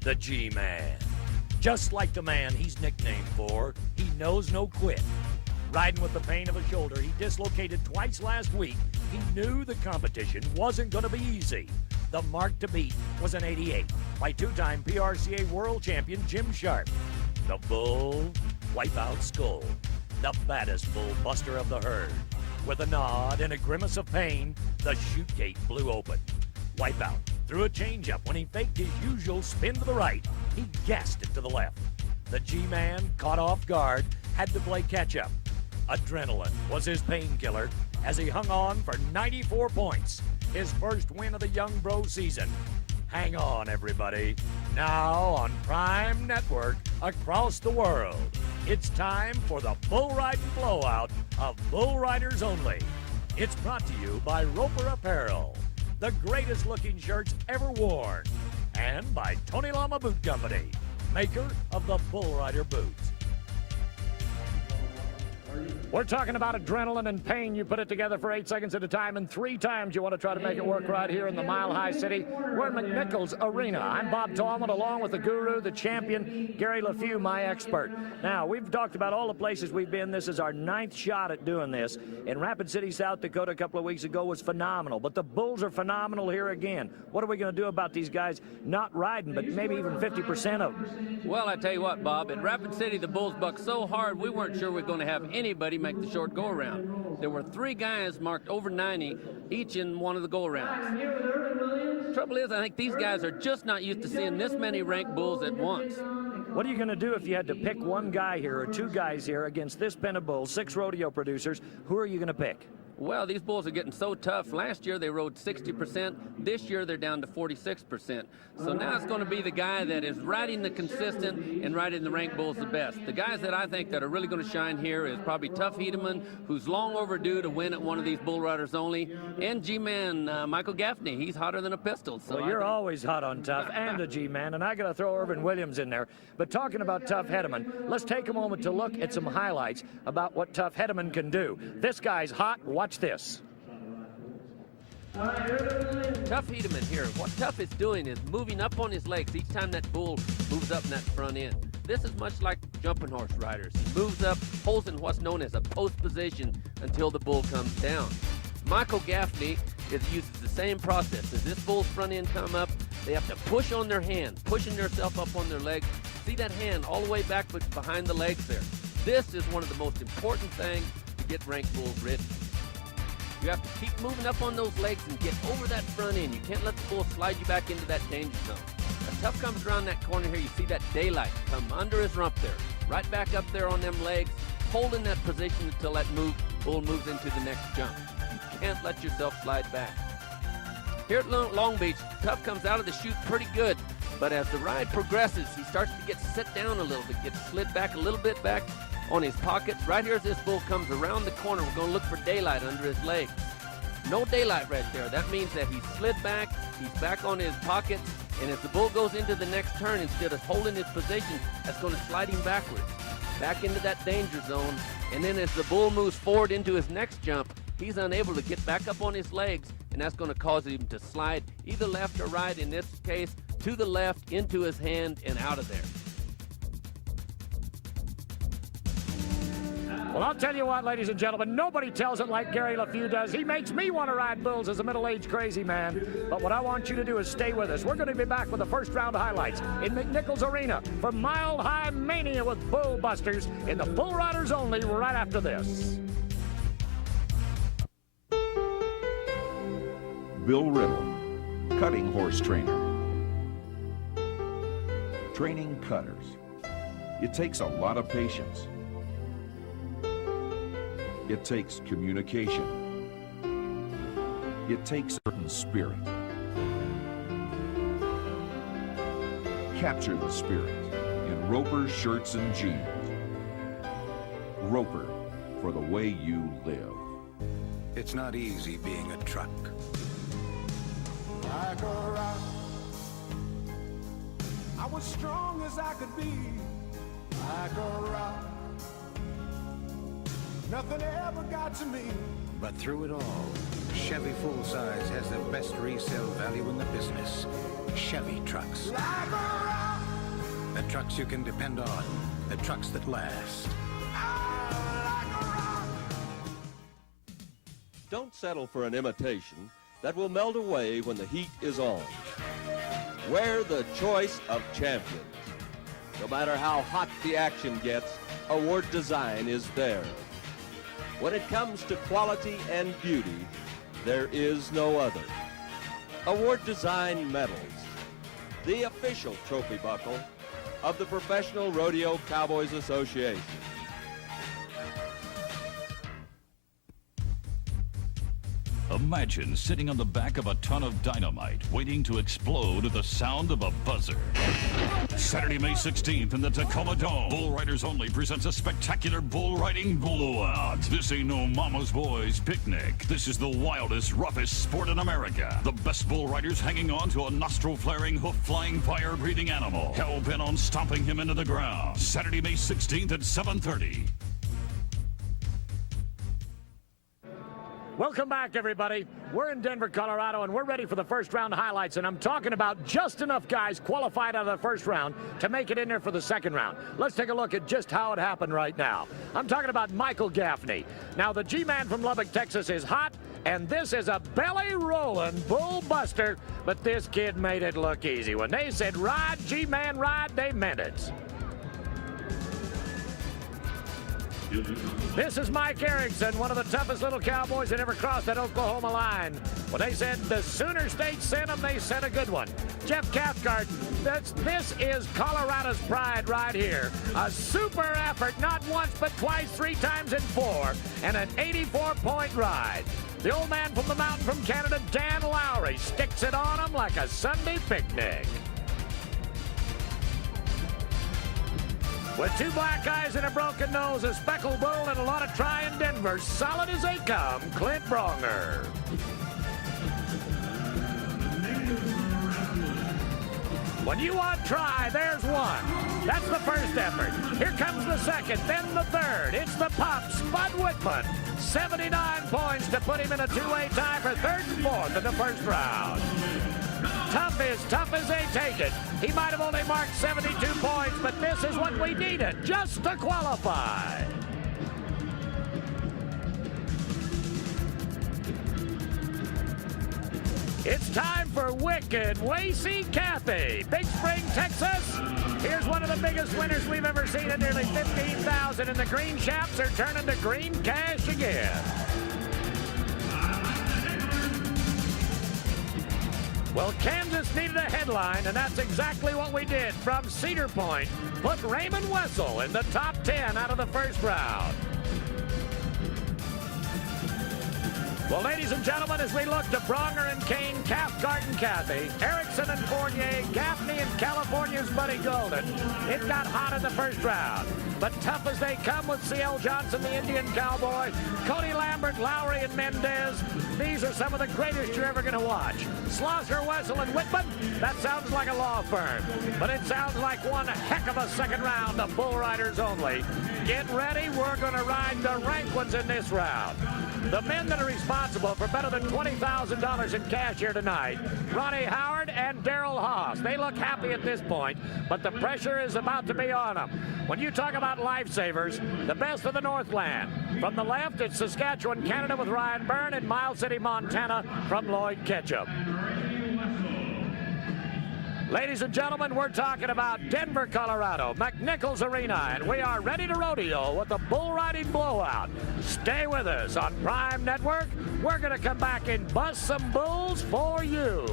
the G-Man. Just like the man he's nicknamed for, he knows no quit. Riding with the pain of a shoulder he dislocated twice last week, he knew the competition wasn't going to be easy. The mark to beat was an 88 by two-time PRCA world champion Jim Sharp. The Bull Wipeout Skull, the baddest bull buster of the herd. With a nod and a grimace of pain, the chute gate blew open. Wipeout threw a changeup when he faked his usual spin to the right. He gassed it to the left. The G-Man, caught off guard, had to play catch-up. Adrenaline was his painkiller as he hung on for 94 points, his first win of the Young Bro season. Hang on, everybody. Now on Prime Network across the world, it's time for the Bull Riding Blowout of Bull Riders Only. It's brought to you by Roper Apparel, the greatest looking shirts ever worn, and by Tony Lama Boot Company, maker of the Bull Rider boots. We're talking about adrenaline and pain. You put it together for 8 seconds at a time, and 3 times you want to try to make it work right here in the Mile High City. We're in McNichols Arena. I'm Bob Tallman, along with the guru, the champion, Gary LeFew, my expert. Now, we've talked about all the places we've been. This is our 9th shot at doing this. In Rapid City, South Dakota, a couple of weeks ago was phenomenal, but the bulls are phenomenal here again. What are we going to do about these guys not riding, but maybe even 50% of them? Well, I tell you what, Bob, in Rapid City, the bulls bucked so hard, we weren't sure we were going to have anybody make the short go-around. There were 3 guys marked over 90, each in one of the go-arounds. Trouble is, I think these guys are just not used to seeing this many ranked bulls at once. What are you going to do if you had to pick one guy here or 2 guys here against this pen of bulls, 6 rodeo producers? Who are you going to pick? Well, these bulls are getting so tough. Last year they rode 60%. This year they're down to 46%. So now it's going to be the guy that is riding the consistent and riding the ranked bulls the best. The guys that I think that are really going to shine here is probably Tough Hedeman, who's long overdue to win at one of these Bull Riders Only, and G-Man Michael Gaffney. He's hotter than a pistol. So well, you're always hot on Tough and a G-Man, and I got to throw Irvin Williams in there. But talking about Tough Hedeman, let's take a moment to look at some highlights about what Tough Hedeman can do. This guy's hot. Watch this. Tough Hedeman here. What Tough is doing is moving up on his legs each time that bull moves up in that front end. This is much like jumping horse riders. He moves up, holds in what's known as a post position until the bull comes down. Michael Gaffney uses the same process. As this bull's front end come up, they have to push on their hand, pushing themselves up on their legs. See that hand all the way back behind the legs there. This is one of the most important things to get ranked bulls ridden. You have to keep moving up on those legs and get over that front end. You can't let the bull slide you back into that danger zone. As Tough comes around that corner here, you see that daylight come under his rump there. Right back up there on them legs, holding that position until that bull moves into the next jump. You can't let yourself slide back. Here at Long Beach, Tough comes out of the chute pretty good, but as the ride progresses, he starts to get set down a little bit, gets slid back a little bit back on his pockets. Right here as this bull comes around the corner, we're going to look for daylight under his legs. No daylight right there. That means that he's slid back, he's back on his pockets, and as the bull goes into the next turn, instead of holding his position, that's going to slide him backwards, back into that danger zone. And then as the bull moves forward into his next jump, he's unable to get back up on his legs, and that's going to cause him to slide either left or right, in this case, to the left, into his hand, and out of there. Well, I'll tell you what, ladies and gentlemen, nobody tells it like Gary LeFew does. He makes me want to ride bulls as a middle-aged crazy man. But what I want you to do is stay with us. We're going to be back with the first round highlights in McNichols Arena for Mile High Mania with Bull Busters in the Bull Riders Only right after this. Bill Riddle, cutting horse trainer. Training cutters. It takes a lot of patience. It takes communication. It takes a certain spirit. Capture the spirit in Roper's shirts and jeans. Roper, for the way you live. It's not easy being a truck. Like a rock, I was strong as I could be. Like a rock, nothing ever got to me. But through it all, Chevy full-size has the best resale value in the business. Chevy trucks. Like a rock. The trucks you can depend on. The trucks that last. Don't settle for an imitation that will melt away when the heat is on. Wear the choice of champions. No matter how hot the action gets, Award Design is there. When it comes to quality and beauty, there is no other. Award Design Medals, the official trophy buckle of the Professional Rodeo Cowboys Association. Imagine sitting on the back of a ton of dynamite, waiting to explode at the sound of a buzzer. Saturday, May 16th in the Tacoma Dome, Bull Riders Only presents a spectacular bull riding blowout. This ain't no mama's boys picnic. This is the wildest, roughest sport in America. The best bull riders hanging on to a nostril-flaring, hoof-flying, fire-breathing animal, hell-bent on stomping him into the ground. Saturday, May 16th at 7:30. Welcome back, everybody. We're in Denver, Colorado, and we're ready for the first round highlights, and I'm talking about just enough guys qualified out of the first round to make it in there for the second round. Let's take a look at just how it happened right now. I'm talking about Michael Gaffney. Now, the G-Man from Lubbock, Texas is hot, and this is a belly-rolling bull buster, but this kid made it look easy. When they said ride, G-Man ride, they meant it. This is Mike Erickson, one of the toughest little cowboys that ever crossed that Oklahoma line. When they said the Sooner State sent them, they sent a good one. Jeff Cathcart, this is Colorado's pride right here. A super effort, not once but twice, 3 times and 4, and an 84-point ride. The old man from the mountain from Canada, Dan Lowry, sticks it on him like a Sunday picnic. With 2 black eyes and a broken nose, a speckled bull, and a lot of try in Denver, solid as they come, Clint Bronger. When you want try, there's one. That's the first effort. Here comes the second, then the third. It's the pop, Spud Whitman. 79 points to put him in a 2-way tie for third and fourth in the first round. Tough as they take it. He might have only marked 72 points, but this is what we needed just to qualify. It's time for Wicked Wacy Cathy. Big Spring, Texas. Here's one of the biggest winners we've ever seen at nearly $15,000, and the green chaps are turning to green cash again. Well, Kansas needed a headline, and that's exactly what we did. From Cedar Point, put Raymond Wessel in the top 10 out of the first round. Well, ladies and gentlemen, as we look to Bronger and Kane, Cathcart and Cathy, Erickson and Fournier, Gaffney and California's Buddy Golden, it got hot in the first round. But tough as they come with C.L. Johnson, the Indian Cowboy, Cody Lambert, Lowry, and Mendez, these are some of the greatest you're ever going to watch. Slosser, Wessel, and Whitman, that sounds like a law firm. But it sounds like one heck of a second round of Bull Riders Only. Get ready, we're going to ride the rank ones in this round. The men that are responsible for better than $20,000 in cash here tonight, Ronnie Howard and Daryl Haas. They look happy at this point, but the pressure is about to be on them. When you talk about lifesavers, the best of the Northland. From the left, it's Saskatchewan, Canada with Ryan Byrne, and Miles City, Montana from Lloyd Ketchum. Ladies and gentlemen, we're talking about Denver, Colorado, McNichols Arena, and we are ready to rodeo with the bull riding blowout. Stay with us on Prime Network. We're going to come back and bust some bulls for you.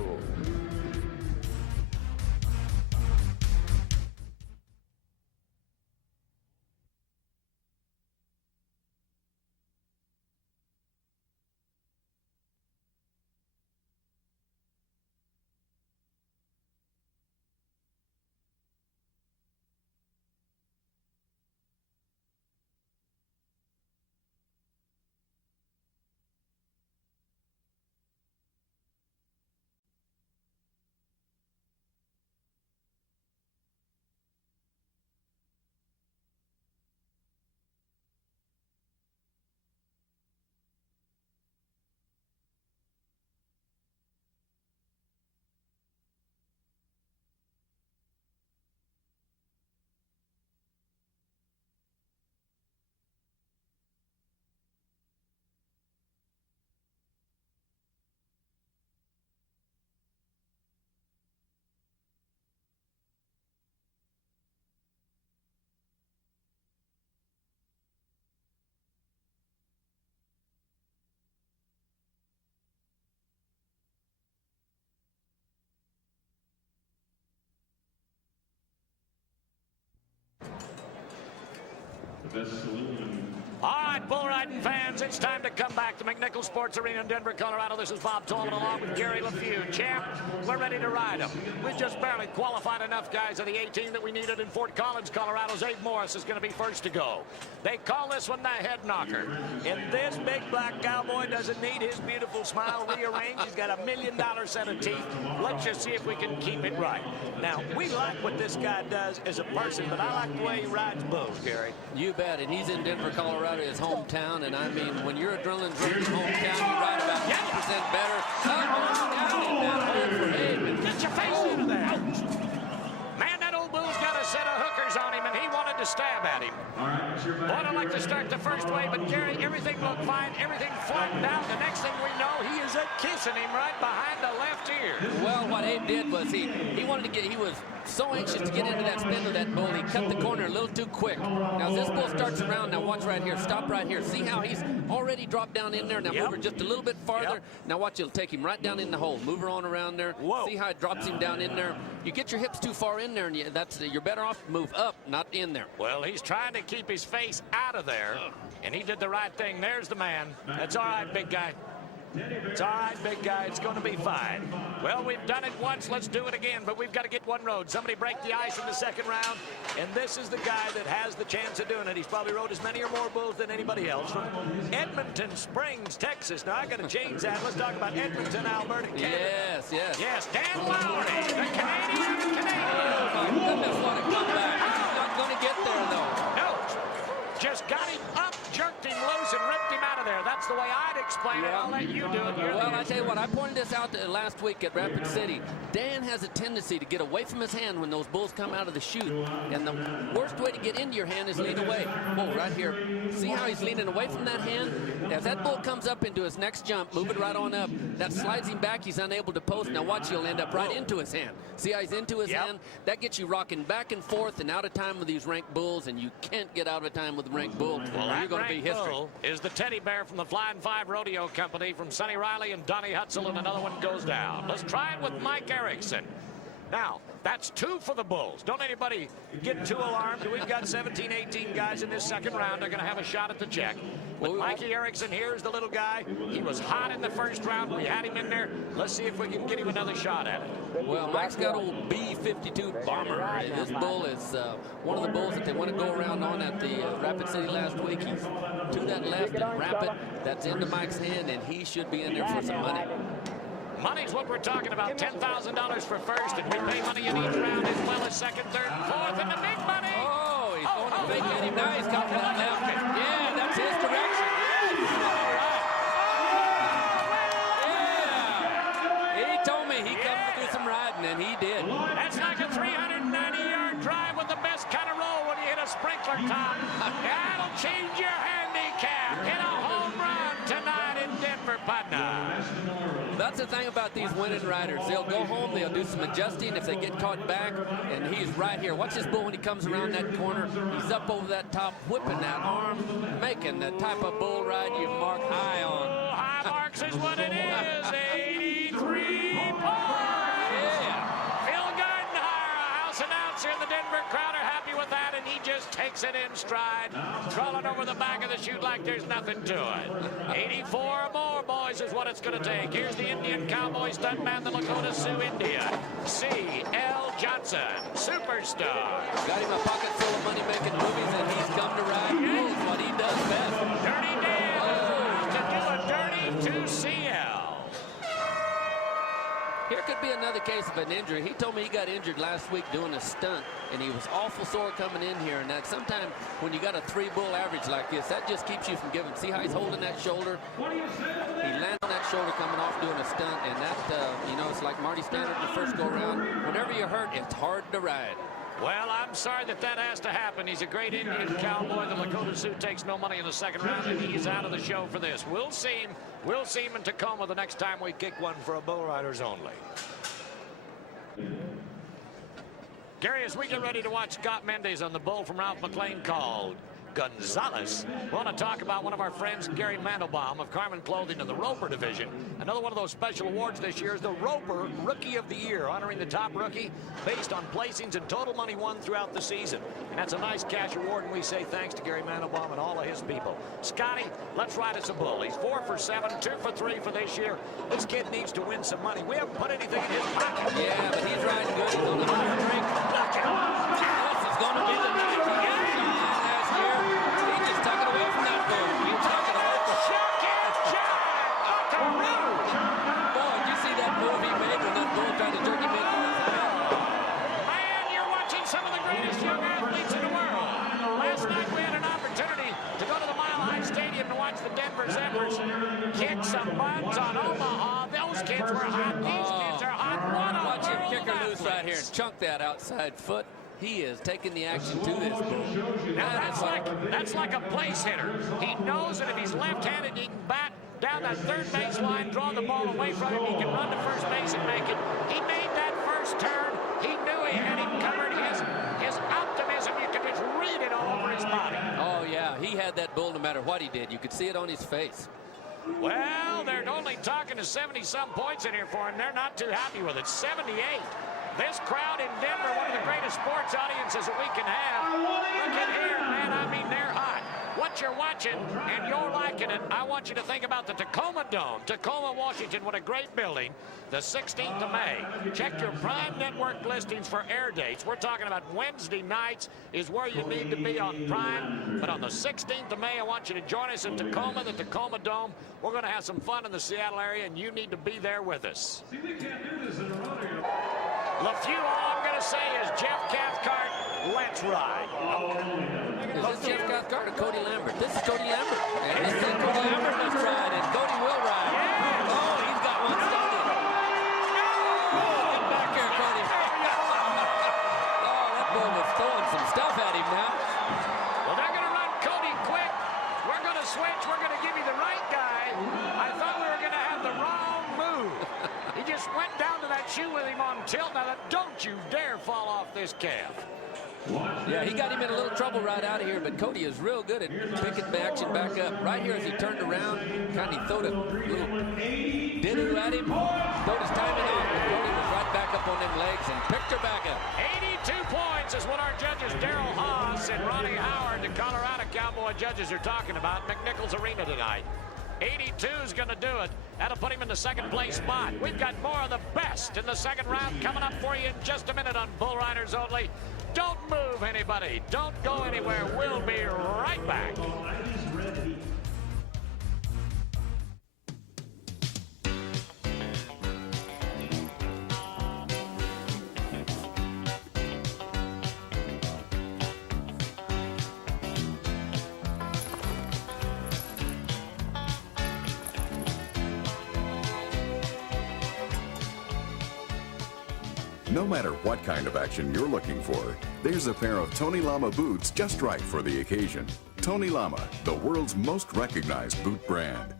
All right, bull riding fans, it's time to come back to McNichols Sports Arena in Denver, Colorado. This is Bob Tolman along with Gary LaFew. Champ, we're ready to ride them. We just barely qualified enough guys of the 18 that we needed in Fort Collins, Colorado. Abe Morris is going to be first to go. They call this one the head knocker. And this big black cowboy doesn't need his beautiful smile rearranged. He's got $1 million set of teeth. Let's just see if we can keep it right. Now, we like what this guy does as a person, but I like the way he rides bulls, Gary. You bet, and he's in Denver, Colorado, his hometown, and I mean, when you're adrenaline drunk in your hometown, you ride about 10% better. Get your face into that. Man, that old bull's got a set of hookers on him, and he wanted to stab at him. Boy, I'd like to start the first way, but Gary, everything looked fine, everything flattened out. The next thing we know, he is kissing him right behind the left ear. Well, what Abe did was he wanted to get, he was so anxious to get into that spin of that bull, he cut the corner a little too quick. Now, as this bull starts around, now watch right here, stop right here. See how he's already dropped down in there? Now move her just a little bit farther. Now watch, it'll take him right down in the hole. Move her on around there. Whoa. See how it drops him down in there? You get your hips too far in there, and you're better off to move up, not in there. Well, he's trying to keep his face out of there, and he did the right thing. There's the man. That's all right, big guy. It's all right, big guy. It's going to be fine. Well, we've done it once. Let's do it again, but we've got to get one rode. Somebody break the ice in the second round, and this is the guy that has the chance of doing it. He's probably rode as many or more bulls than anybody else from Edmonton Springs, Texas. Now, I got to change that. Let's talk about Edmonton, Alberta, Canada. Yes, yes. Yes, Dan Lowry, the Canadian. Oh, my goodness, what a comeback. He's not going to get there, though. No, just got him up, jerked him loose, and ripped him out of there. That's the way I'd explain it. I'll let you do it. Well, I tell you what, I pointed this out last week at Rapid City. Dan has a tendency to get away from his hand when those bulls come out of the chute. And the worst way to get into your hand is lean away. Oh, right here. See how he's leaning away from that hand? As that bull comes up into his next jump, move it right on up. That slides him back. He's unable to post. Now watch, he'll end up right into his hand. See how he's into his hand? That gets you rocking back and forth and out of time with these ranked bulls, and you can't get out of time with the ranked bull. Well, you're going to be history. Is the teddy bear from the Flying Five Rodeo Company from Sonny Riley and Donnie Hutzel, and another one goes down. Let's try it with Mike Erickson. Now, that's 2 for the bulls. Don't anybody get too alarmed. We've got 17, 18 guys in this second round. They're going to have a shot at the check. But Mikey Erickson, here's the little guy. He was hot in the first round. We had him in there. Let's see if we can get him another shot at it. Well, Mike's got old B-52 Bomber. This bull is one of the bulls that they want to go around on at the Rapid City last week. He's to that left and rapid. That's into Mike's hand, and he should be in there for some money. Money's what we're talking about. $10,000 for first, and we pay money in each round as well as second, third, and fourth, and the big money. Oh, he's going to fake at him. Now he's coming to that left. Yeah, that's his direction. Yeah. He told me he comes to do some riding, and he did. That's like a 390-yard drive with the best kind of roll when you hit a sprinkler top. That'll change your handicap. Hit a home run tonight in Denver, Putnam. That's the thing about these winning riders. They'll go home, they'll do some adjusting if they get caught back, and he's right here. Watch this bull when he comes around that corner. He's up over that top, whipping that arm, making the type of bull ride you mark high on. Oh, high marks is what it is. 83 points. Yeah. Phil Gardenhire, house announcer in the Denver crowd, are happy with that, and he just takes it in stride, crawling over the back of the chute like there's nothing to it. 84 or more, boys, is what it's going to take. Here's the Indian cowboy stuntman, the Lakota Sioux India, C.L. Johnson, superstar. Got him a pocket full of money-making movies, and he's come to ride bulls, what he does best. Dirty Dan to do a dirty to C.L. Here could be another case of an injury. He told me he got injured last week doing a stunt, and he was awful sore coming in here. And that sometimes when you got a 3-bull average like this, that just keeps you from giving. See how he's holding that shoulder? He landed on that shoulder coming off doing a stunt, and that, you know, it's like Marty Standard the first go-around. Whenever you're hurt, it's hard to ride. Well, I'm sorry that has to happen. He's a great Indian cowboy. The Lakota Sioux takes no money in the second round, and he's out of the show for this. We'll see him. We'll see him in Tacoma the next time we kick one for a bull riders only. Gary, as we get ready to watch Scott Mendes on the bull from Ralph McLean called Gonzalez. We want to talk about one of our friends, Gary Mandelbaum of Carmen Clothing in the Roper division. Another one of those special awards this year is the Roper Rookie of the Year, honoring the top rookie based on placings and total money won throughout the season. And that's a nice cash award, and we say thanks to Gary Mandelbaum and all of his people. Scotty, let's ride us a bull. He's 4 for 7, 2 for 3 for this year. This kid needs to win some money. We haven't put anything in his pocket. Yeah, but he's riding good. He's on the hard drink. This is going to be the night. He got shot last year. He just took it away from that bull. He took it away from Boy, did you see that move he made when that bull tried to jerk him in? Man, you're watching some of the greatest young athletes in the world. Last night we had an opportunity to go to the Mile High Stadium to watch the Denver Zephyrs kick some buns on Omaha. Those kids were hot. These kids are hot. Watch him kick her loose right here and chunk that outside foot. He is taking the action to this bull. Now that's like a place hitter. He knows that if he's left-handed, he can bat down that third base line, draw the ball away from him. He can run to first base and make it. He made that first turn. He knew he had him covered. His optimism, you could just read it all over his body. Oh, yeah. He had that bull no matter what he did. You could see it on his face. Well, they're only talking to 70-some points in here for him. They're not too happy with it. 78. This crowd in Denver, one of the greatest sports audiences that we can have. Look at here, man. I mean, they're hot. What you're watching, and you're liking it, I want you to think about the Tacoma Dome. Tacoma, Washington, what a great building. The 16th of May. Check your Prime Network listings for air dates. We're talking about Wednesday nights is where you need to be on Prime. But on the 16th of May, I want you to join us in Tacoma, the Tacoma Dome. We're going to have some fun in the Seattle area, and you need to be there with us. LeFew, all I'm going to say is Jeff Cathcart, let's ride. Is this Jeff Cathcart or Cody Lambert? This is Cody Lambert. And this is Cody Lambert, let's ride. And Cody will ride. Yeah. Oh, he's got one started. Get back here, Cody. Oh, that bull was throwing some stuff at him now. Well, they're going to run Cody quick. We're going to switch. We're going to give you the right guy. I thought we were going to have the wrong move. He just went down to that shoe with him on tilt. Now, don't you dare fall off this calf. Yeah, he got him in a little trouble right out of here, but Cody is real good at picking the action back up. Right here as he turned around, kind of throwed a little diddy at him, throwed his timing off, but Cody was right back up on them legs and picked her back up. 82 points is what our judges Darrell Haas and Ronnie Howard, the Colorado Cowboy judges, are talking about. McNichols Arena tonight. 82 is going to do it. That'll put him in the second place spot. We've got more of the best in the second round coming up for you in just a minute on Bull Riders Only. Don't move, anybody. Don't go anywhere. We'll be right back. No matter what kind of action you're looking for, there's a pair of Tony Lama boots just right for the occasion. Tony Lama, the world's most recognized boot brand.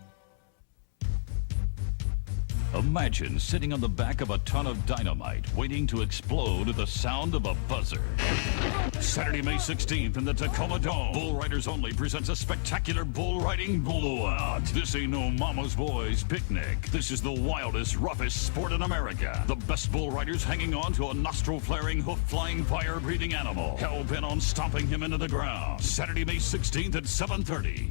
Imagine sitting on the back of a ton of dynamite waiting to explode at the sound of a buzzer. Saturday, May 16th in the Tacoma Dome. Bull Riders Only presents a spectacular bull riding blowout. This ain't no mama's boys picnic. This is the wildest, roughest sport in America. The best bull riders hanging on to a nostril-flaring, hoof-flying, fire-breathing animal. Hell-bent on stomping him into the ground. Saturday, May 16th at 7:30.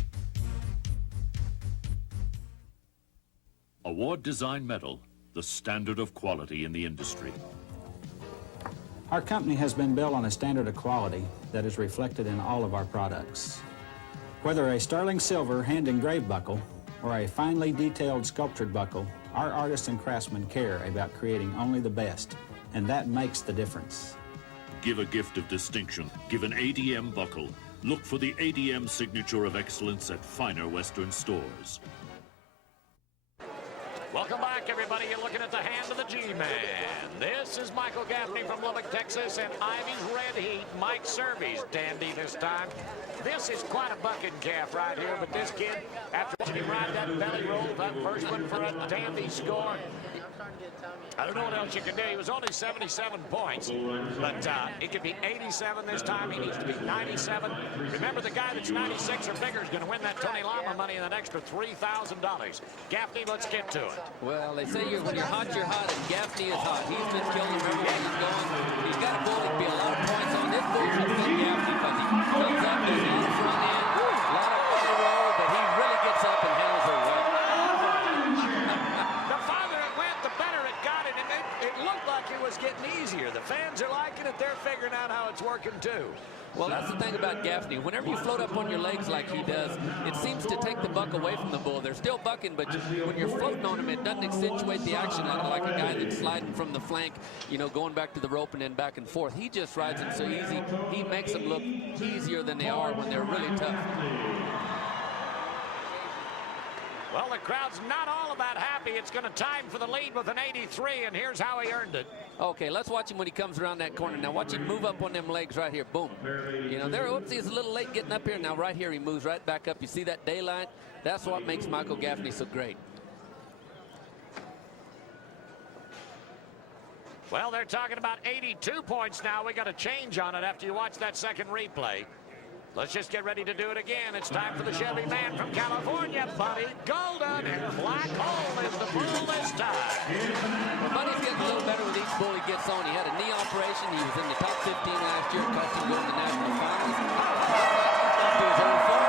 Award Design Medal, the standard of quality in the industry. Our company has been built on a standard of quality that is reflected in all of our products. Whether a sterling silver hand-engraved buckle or a finely detailed sculptured buckle, our artists and craftsmen care about creating only the best, and that makes the difference. Give a gift of distinction. Give an ADM buckle. Look for the ADM signature of excellence at finer Western stores. Welcome back back, everybody. You're looking at the hand of the G-Man. This is Michael Gaffney from Lubbock, Texas, and Ivy's Red Heat. Mike Servy's dandy this time. This is quite a bucking calf right here, but this kid, after watching him ride that belly roll, that first one for a dandy score, I don't know what else you can do. He was only 77 points, but he could be 87 this time. He needs to be 97. Remember, the guy that's 96 or bigger is going to win that Tony Lama money and an extra $3,000. Gaffney, let's get to it. Well, they say when you're hot, and Gaffney is hot. He's been killing everywhere he's going. He's got a bull that can be a lot of points on. This bull should be Gaffney because he comes up, there's a lot of front end, a lot of belly roll, but he really gets up and handles her well. The farther it went, the better it got it, and it looked like it was getting easier. The fans are liking it. They're figuring out how it's working, too. Well, that's the thing about Gaffney. Whenever you float up on your legs like he does, it seems to take the buck away from the bull. They're still bucking, but when you're floating on him, it doesn't accentuate the action out like a guy that's sliding from the flank, you know, going back to the rope and then back and forth. He just rides them so easy. He makes them look easier than they are when they're really tough. Well, the crowd's not all about happy. It's going to time for the lead with an 83, and here's how he earned it. Okay, let's watch him when he comes around that corner. Now watch him move up on them legs right here. Boom. You know, there, oops, he's a little late getting up here. Now right here, he moves right back up. You see that daylight? That's what makes Michael Gaffney so great. Well, they're talking about 82 points now. We got a change on it after you watch that second replay. Let's just get ready to do it again. It's time for the Chevy man from California, Buddy Golden. And Black Hole is the bull this time. Well, Buddy's getting a little better with each bull he gets on. He had a knee operation. He was in the top 15 last year, custom going to national finals. Up to his old form.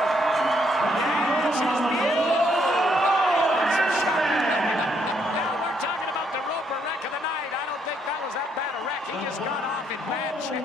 Now we're talking about the Roper wreck of the night. I don't think that was that bad a wreck. He just got off in bad shape.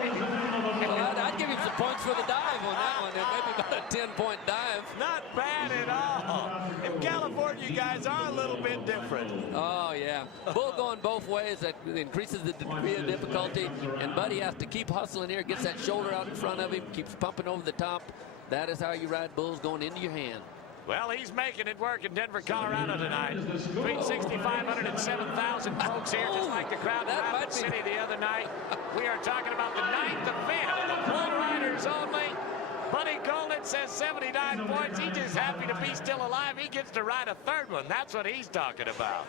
Well, I'd give him some points for the dive on that one. Maybe about a 10-point dive. Not bad at all. Them California guys are a little bit different. Oh, yeah. Bull going both ways. That increases the degree of difficulty. And Buddy has to keep hustling here. Gets that shoulder out in front of him. Keeps pumping over the top. That is how you ride bulls, going into your hand. Well, he's making it work in Denver, Colorado tonight. Between 6,500 and 7,000 folks here, just like the crowd in Rapid City the other night. We are talking about the 9th event, the Bull Riders only. Buddy Golden says 79 points. He's just happy to be still alive. He gets to ride a third one. That's what he's talking about.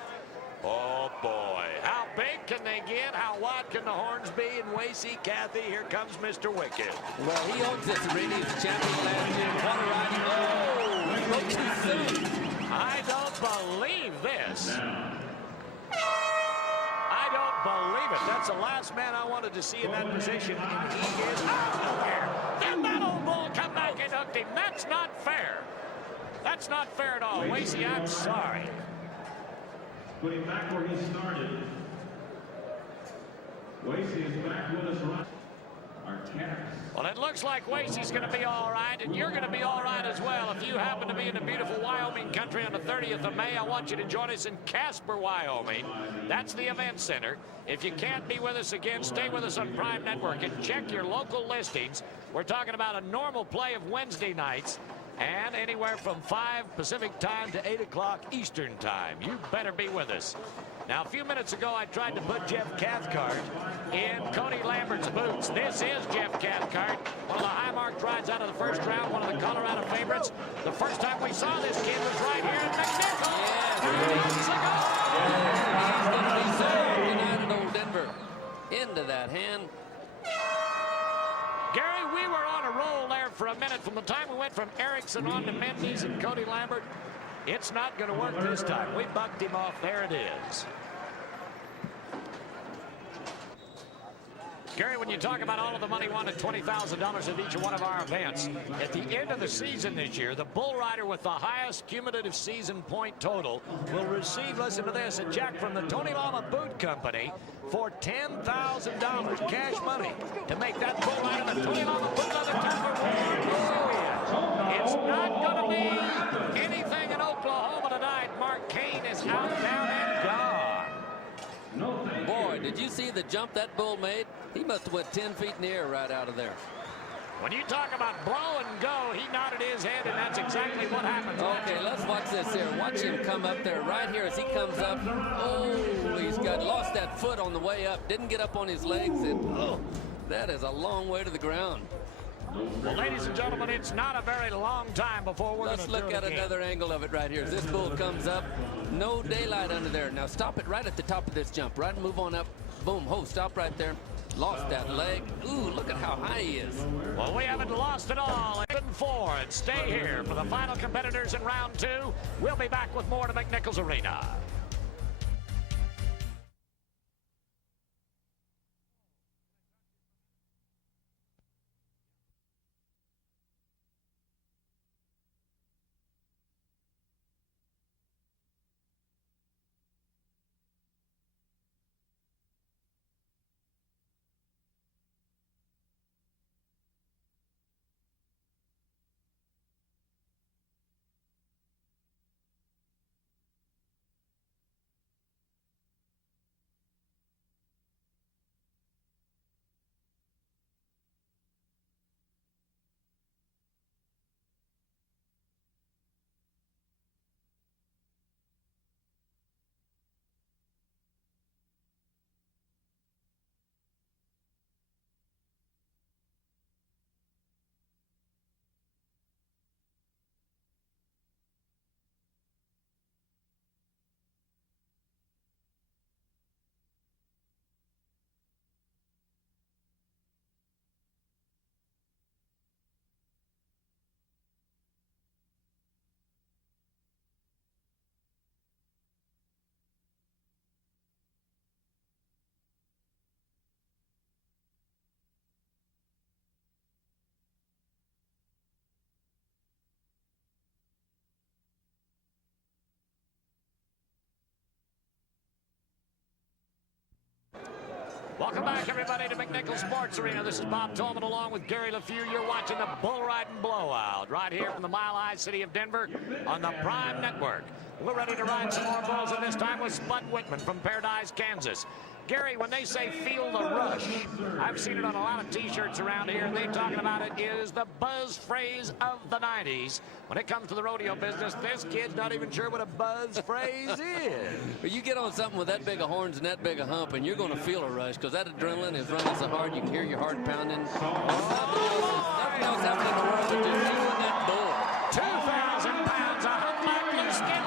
Oh, boy. How big can they get? How wide can the horns be? And Wasey, Kathy, here comes Mr. Wicked. Well, he owns this arena. He's the champion last year. Water riding. Oh, he broke too soon. I don't believe this. I don't believe it. That's the last man I wanted to see in that position, and he is out of here. Then that old bull come back and hooked him. That's not fair. That's not fair at all. Wasey, I'm sorry. Put him back where he started. Wasey is back with us right. Our cats. Well, it looks like Wasey's going to be all right, and you're going to be all right as well. If you happen to be in the beautiful Wyoming country on the 30th of May, I want you to join us in Casper, Wyoming. That's the event center. If you can't be with us again, stay with us on Prime Network and check your local listings. We're talking about a normal play of Wednesday nights, and anywhere from 5 Pacific time to 8 o'clock Eastern time. You better be with us. Now, a few minutes ago, I tried to put Jeff Cathcart in Cody Lambert's boots. This is Jeff Cathcart, one of the high-marked rides out of the first round, one of the Colorado favorites. The first time we saw this kid was right here in McNichol. He's going to be served tonight at Old Denver. Into that hand. Gary, we were on a roll there for a minute. From the time we went from Erickson on to Mendes and Cody Lambert, it's not going to work this time. We bucked him off. There it is. Gary, when you talk about all of the money won at $20,000 at each one of our events, at the end of the season this year, the bull rider with the highest cumulative season point total will receive, listen to this, a check from the Tony Lama Boot Company for $10,000 cash money to make that bull rider the Tony Lama Boot Leather Topper Recipient. It's not going to be anything in Oklahoma tonight. Mark Kane is out, down, and gone. Boy, did you see the jump that bull made? He must have went 10 feet in the air right out of there. When you talk about blow and go, he nodded his head, and that's exactly what happened. Okay, let's watch this here. Watch him come up there right here as he comes up. Oh, he's lost that foot on the way up. Didn't get up on his legs. That is a long way to the ground. Well, ladies and gentlemen, it's not a very long time before we're going to Let's look at another angle of it right here. As this bull comes up, no daylight under there. Now stop it right at the top of this jump. Right, move on up. Boom, stop right there. Lost that leg. Ooh, look at how high he is. Well, we haven't lost it all. 8-4, and stay here for the final competitors in round 2. We'll be back with more to McNichols Arena. Welcome back, everybody, to McNichols Sports Arena. This is Bob Tolman along with Gary LeFew. You're watching the Bull Riding Blowout right here from the Mile High City of Denver on the Prime Network. We're ready to ride some more bulls, and this time with Spud Whitman from Paradise, Kansas. Gary, when they say feel the rush, I've seen it on a lot of T-shirts around here, and they're talking about it is the buzz phrase of the 90s. When it comes to the rodeo business, this kid's not even sure what a buzz phrase is. But you get on something with that big of horns and that big of hump, and you're going to feel a rush, because that adrenaline is running so hard you can hear your heart pounding. Nothing else happening in the world but just feeling that bull. 2,000 pounds of hump like blue skin.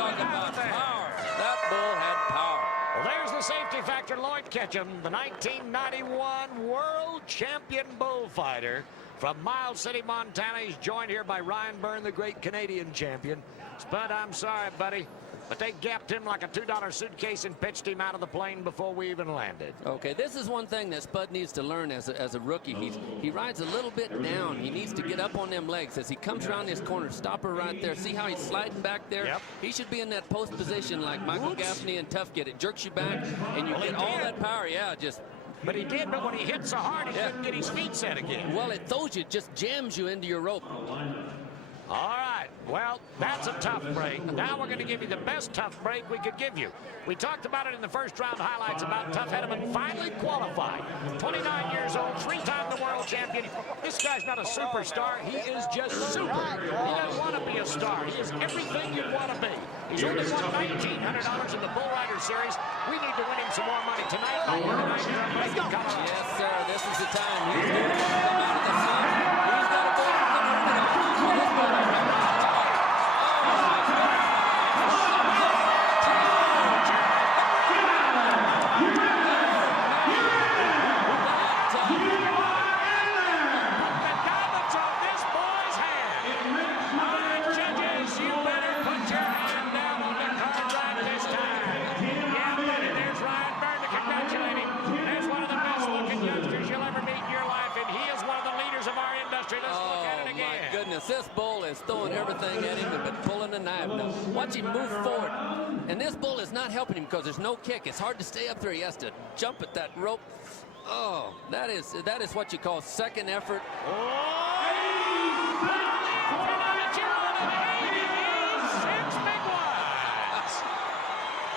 Talking about power. That bull had power. Well, there's the safety factor. Lloyd Ketchum, the 1991 world champion bullfighter from Miles City, Montana. He's joined here by Ryan Byrne, the great Canadian champion. Spud, I'm sorry, buddy, but they gapped him like a $2 suitcase and pitched him out of the plane before we even landed. Okay, this is one thing that Spud needs to learn as a rookie. He rides a little bit down. He needs to get up on them legs. As he comes around this corner, stop her right there. See how he's sliding back there? Yep. He should be in that post position like Michael Gaffney and Tough Kid. It jerks you back, and you get all that power. Yeah, just... But he did, but when he hit so hard, he couldn't get his feet set again. Well, it throws you, just jams you into your rope. All right, well, that's a tough break. Now we're going to give you the best tough break we could give you. We talked about it in the first round highlights about Tough Hedeman finally qualified. 29 years old, 3-time the world champion. This guy's not a superstar. He is just super. He doesn't want to be a star. He is everything you want to be. He's only won $1,900 in the Bull Rider Series. We need to win him some more money tonight. Let's go. Yes, sir. This is the time. He's going to come out of the sun. He's got a bull. This bull is throwing everything at him but pulling a knife. Now, watch him move forward. And this bull is not helping him because there's no kick. It's hard to stay up there. He has to jump at that rope. Oh, that is what you call second effort.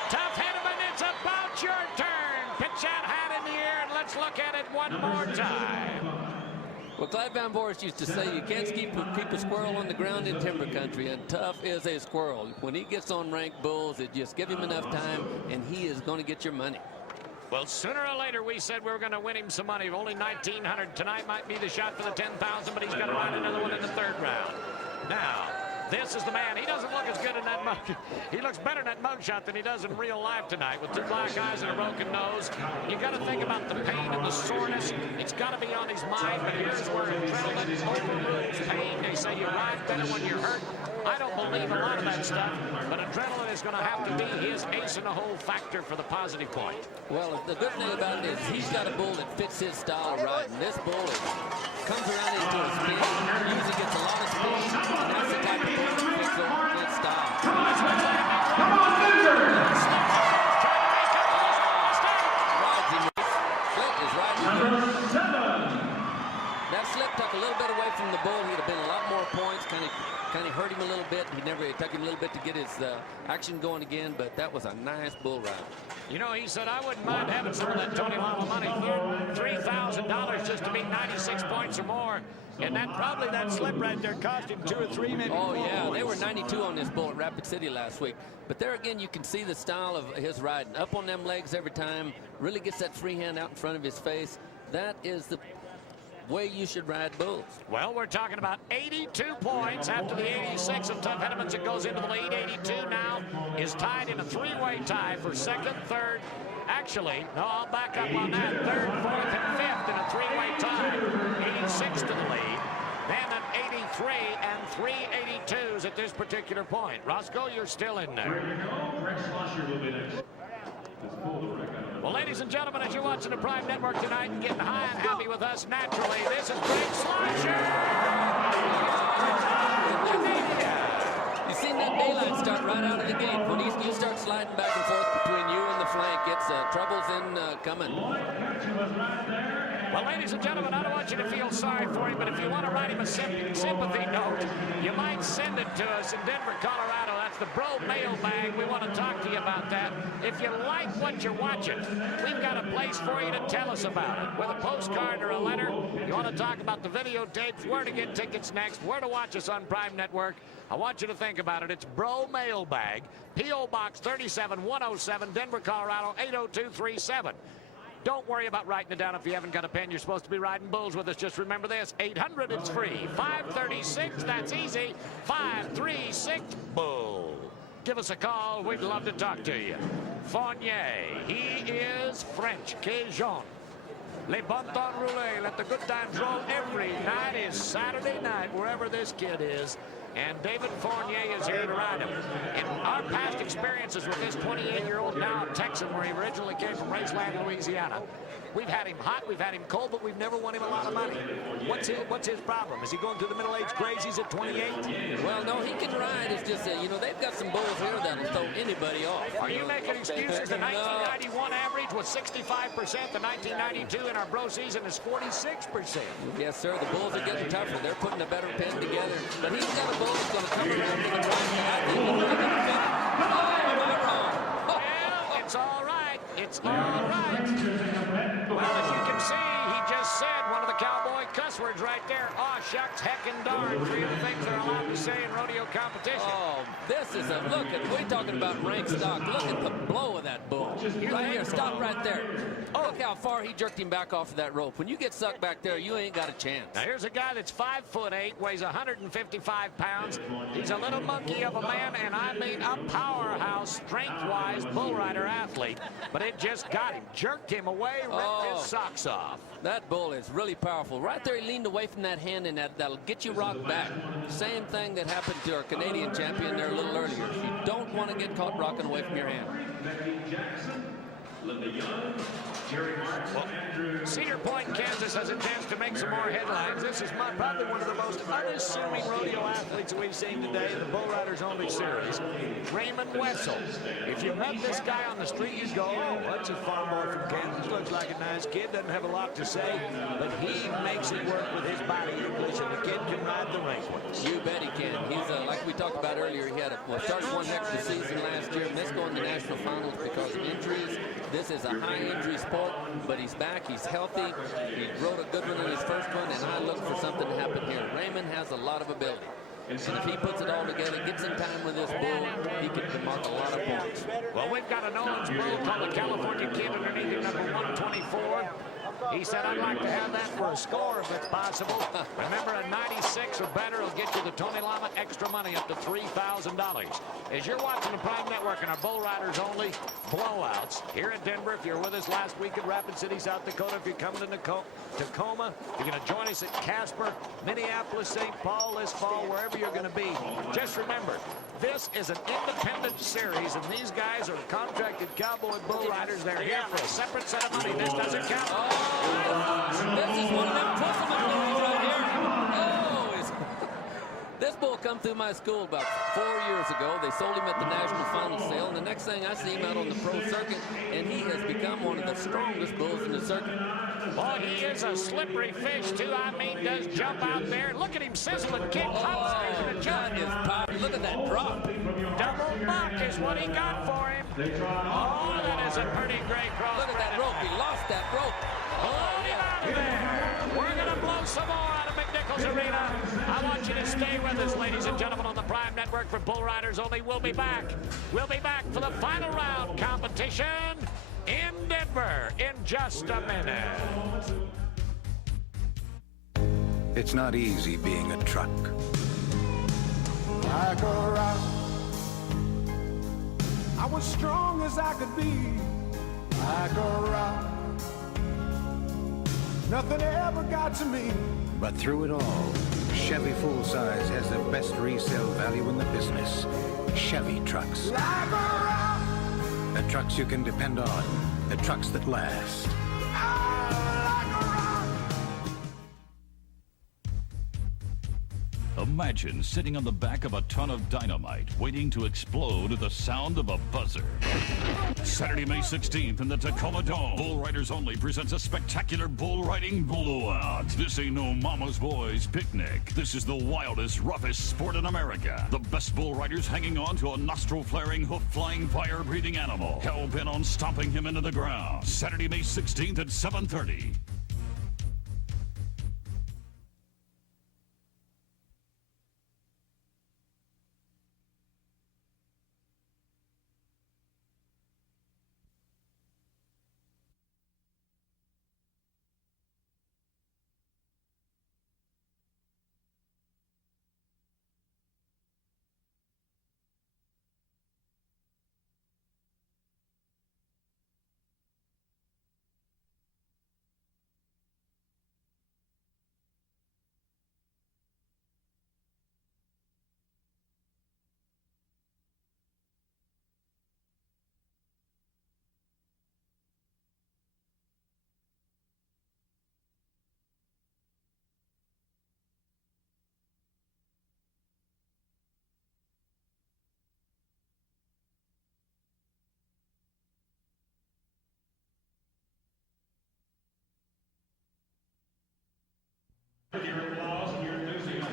Tough Hedeman, it's about your turn. Pitch that hat in the air and let's look at it one more time. Well, Clyde Van Voorst used to say you can't keep a squirrel on the ground in timber country, and Tough is a squirrel. When he gets on ranked bulls, it just give him enough time, and he is going to get your money. Well, sooner or later, we said we were going to win him some money. Only 1,900 tonight might be the shot for the 10,000, but he's got to ride another one in the third round. Now, this is the man. He doesn't look as good in that mug. He looks better in that mugshot than he does in real life tonight with 2 black eyes and a broken nose. You got to think about the pain and the soreness. It's got to be on his mind, but here's where adrenaline overrules pain. They say you ride better when you're hurt. I don't believe a lot of that stuff, but adrenaline is going to have to be his ace in the hole factor for the positive point. Well, the good thing about it is he's got a bull that fits his style of riding. This bull comes around into his spin, usually gets a lot of speed, and that's the type of bull that fits his style. Come on, Victor! Rides him. Slip is riding him. That slip took a little bit away from the bull. He'd have been a lot more points, kind of hurt him a little bit. It took him a little bit to get his action going again, but that was a nice bull ride. You know, he said, I wouldn't mind having some of that Tony Lama money. $3,000 just to beat 96 points or more. And that slip right there cost him 2 or 3, maybe 4 yeah, points. they were 92 on this bull at Rapid City last week. But there again, you can see the style of his riding. Up on them legs every time, really gets that free hand out in front of his face. That is the way you should ride bulls. Well, we're talking about 82 points after the 86 of Tough Hedemans. It goes into the lead. 82 now is tied in a 3-way tie for second, third. Actually, no, I'll back up on that. Third, fourth, and fifth in a 3-way tie. 86 to the lead. Then an 83 and 3 82s at this particular point. Roscoe, you're still in there. Well, ladies and gentlemen, as you're watching the Prime Network tonight and getting high and happy with us naturally, this is Greg Slosher. You've seen that daylight start right out of the gate. When you start sliding back and forth between you and the flank, it's trouble's coming. Well, ladies and gentlemen, I don't want you to feel sorry for him, but if you want to write him a sympathy note, you might send it to us in Denver, Colorado. That's the Bro Mailbag. We want to talk to you about that. If you like what you're watching, we've got a place for you to tell us about it. With a postcard or a letter, you want to talk about the videotapes, where to get tickets next, where to watch us on Prime Network. I want you to think about it. It's Bro Mailbag, P.O. Box 37107, Denver, Colorado 80237. Don't worry about writing it down if you haven't got a pen. You're supposed to be riding bulls with us. Just remember this, 800, it's free. 536, that's easy. 536, bull. Give us a call. We'd love to talk to you. Fournier, he is French, Cajun. Les bon temps roulés, let the good times roll. Every night is Saturday night, wherever this kid is. And David Fournier is here to ride him. In our past experiences with this 28-year-old now Texan, where he originally came from Raceland, Louisiana, we've had him hot, we've had him cold, but we've never won him a lot of money. What's his problem? Is he going through the middle-aged crazies at 28? Well, no, he can ride. It's just that, they've got some bulls here that'll throw anybody off. Are you making excuses? The 1991 average was 65%. The 1992 in our bro season is 46%. Yes, sir. The bulls are getting tougher. They're putting a better pen together. But he's got a bull that's going to come around to the track. Well, it's all right. It's all right. Well, as you can see, he just said one of the cowboy cuss words right there. Aw, shucks, heckin' darn. 3 of the things they're allowed to say in rodeo competition. Oh, this is a look at, we're talking about rank stock. Look at the blow of that bull. Right here, stop right there. Oh, look how far he jerked him back off of that rope. When you get sucked back there, you ain't got a chance. Now, here's a guy that's 5'8", weighs 155 pounds. He's a little monkey of a man, and I mean a powerhouse, strength-wise, bull rider athlete. But it just got him, jerked him away, ripped his socks off. That bull is really powerful. Right there, he leaned away from that hand, and that'll get you rocked back. Same thing that happened to our Canadian champion there a little earlier. You don't want to get caught rocking away from your hand. Well, Cedar Point, Kansas has a chance to make some more headlines. This is probably one of the most unassuming rodeo athletes we've seen today in the Bull Riders Only Series. Raymond Wessel. If you met this guy on the street, you'd go, oh, that's a farm boy from Kansas. Looks like a nice kid. Doesn't have a lot to say, but he makes it work with his body English, and the kid can ride the rank with. You bet he can. He's like we talked about earlier. He had started one heck of a season last year, missed going to national finals because of injuries. This is a high injury sport, but he's back. He's healthy. He rode a good one in his first one, and I look for something to happen here. Raymond has a lot of ability. And if he puts it all together, gets in time with this bull, he can mark a lot of points. Well, we've got an Owens bull called the California Kid underneath him, number 124. He said, I'd like to have that for a score if it's possible. Remember, a 96 or better will get you the Tony Lama extra money up to $3,000. As you're watching the Prime Network and our Bull Riders Only blowouts here in Denver, if you're with us last week at Rapid City, South Dakota, if you're coming to Tacoma, you're going to join us at Casper, Minneapolis, St. Paul this fall, wherever you're going to be. Just remember, this is an independent series, and these guys are contracted cowboy bull riders. They're here for a separate set of money. This doesn't count. This is one of them twisting movies right here. This bull come through my school about 4 years ago. They sold him at the National Final Sale, and the next thing I see him out on the pro circuit, and he has become one of the strongest bulls in the circuit. Boy, he is a slippery fish, too. I mean, does jump out there. Look at him sizzle and kick upstairs and jump. Look at that drop. Double buck is what he got for him. Oh, that is a pretty great cross. Look at that rope. He lost that rope. Blow him out of there. We're going to blow some more out of McNichols Arena. I want you to stay with us, ladies and gentlemen, on the Prime Network for Bull Riders Only. We'll be back. We'll be back for the final round competition in Denver in just a minute. It's not easy being a truck. Like a rock, I was strong as I could be. Like a rock, nothing ever got to me. But through it all, Chevy full-size has the best resale value in the business. Chevy trucks. Like a rock, The trucks you can depend on. The trucks that last. Imagine sitting on the back of a ton of dynamite, waiting to explode at the sound of a buzzer. Saturday, May 16th in the Tacoma Dome, Bull Riders Only presents a spectacular bull riding blowout. This ain't no mama's boys picnic. This is the wildest, roughest sport in America. The best bull riders hanging on to a nostril-flaring, hoof-flying, fire-breathing animal, hell-bent on stomping him into the ground. Saturday, May 16th at 7:30.